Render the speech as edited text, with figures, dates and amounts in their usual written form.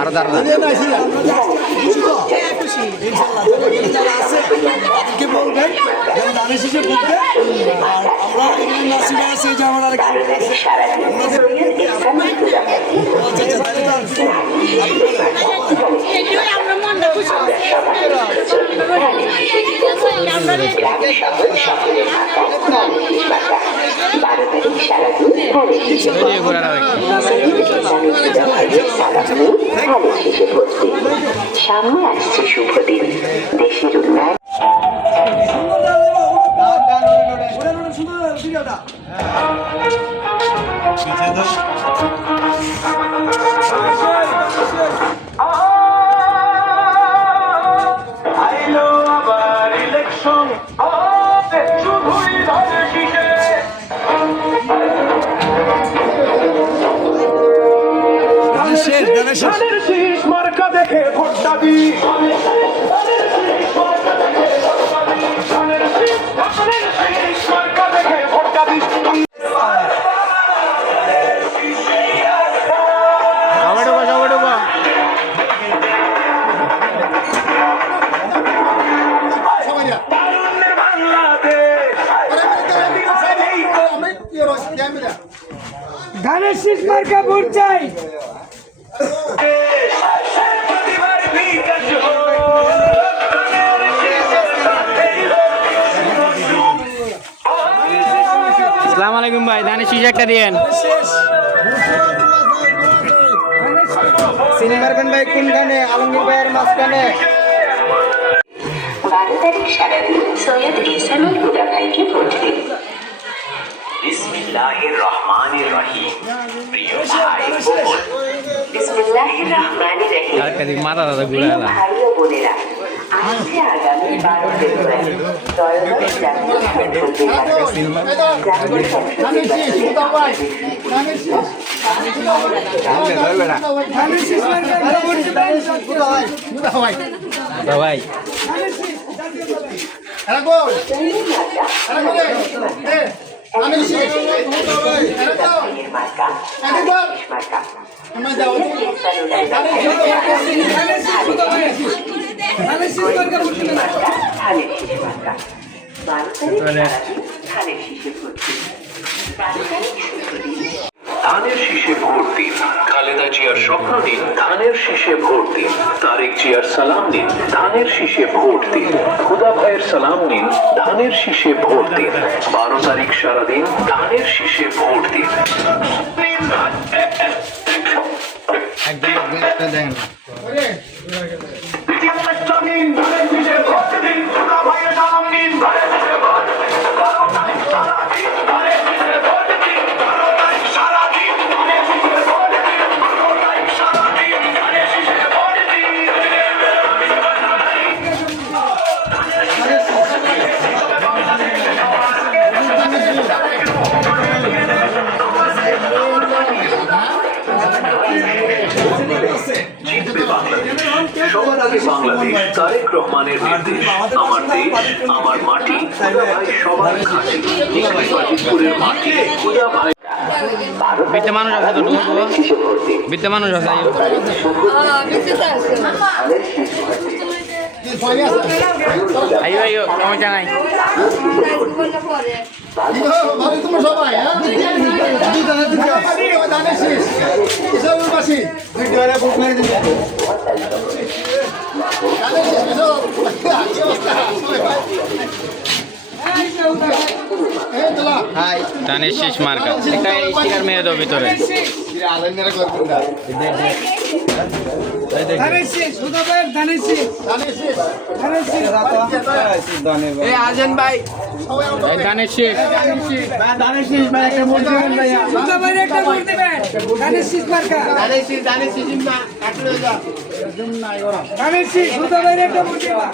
আরো দাঁড়া কি বলবেন ধানের শীষে ভোটবে আর আমরা এখানে নাসিবা আছে যে আমার সামনে আসছে শুভ দিন দেশের উন্নয়ন মার্কা দেখে ভোটটা দি মার্কা দেখে ভোটটা দি ধানের শীষ মার্কা ভোট চাই আসসালামু আলাইকুম ভাই ধানের শীষ একটা দিয়েন সিনেমার গান ভাই কোনখানে আলমগীর ভাইয়ের মাঝখানে 12 তারিখ সারাদিন সৈয়দ ইহসানুল হুদা ভাইকে ভোট দিন বিসমিল্লাহির রহমানির রহিম প্রিয় ভাই বোন বিসমিল্লাহির রহমানির রহিম আর কাদি মাথা দাদা ঘুরে প্রিয় এলা ভাই ও বোনেরা আসছে আগামী 12 ফেব্রুয়ারি ত্রয়োদশ জাতীয় সংসদ ভাই ধানের শীষে ভোট দিন খালেদা জিয়ার স্বপ্ন দিন ধানের শীষে ভোট দিন তারেক জিয়ার সালাম দিন ধানের শীষে ভোট দিন হুদা ভাইয়ের সালাম দিন ধানের শীষে ভোট দিন 12 তারিখ সারাদিন ধানের শীষে ভোট দিন জিতবে বাংলাদেশ সবার আগে বাংলাদেশ তারেক রহমানের নির্দেশ আমার দেশ আমার মাটি হুদা ভাই সবার ঘাঁটি গাজীপুরের মাটি হুদা ভাই বিতে মানুষ আছে তো বিতে মানুষ আছে আইও আইও সমস্যা নাই ধানের শীষ মার্কা একটা স্টিকার মেরে দাও ভিতরে আজেন ভাই ধানের শীষ ধানের শীষ ভাই একটা ভোট দিবেন ভাইয়া একটা ভোট দিবেন ধানের শীষ মার্কা ধানের শীষ না কাটলে যা ধানের শীষ সুদা ভাই একটা ভোট দিবা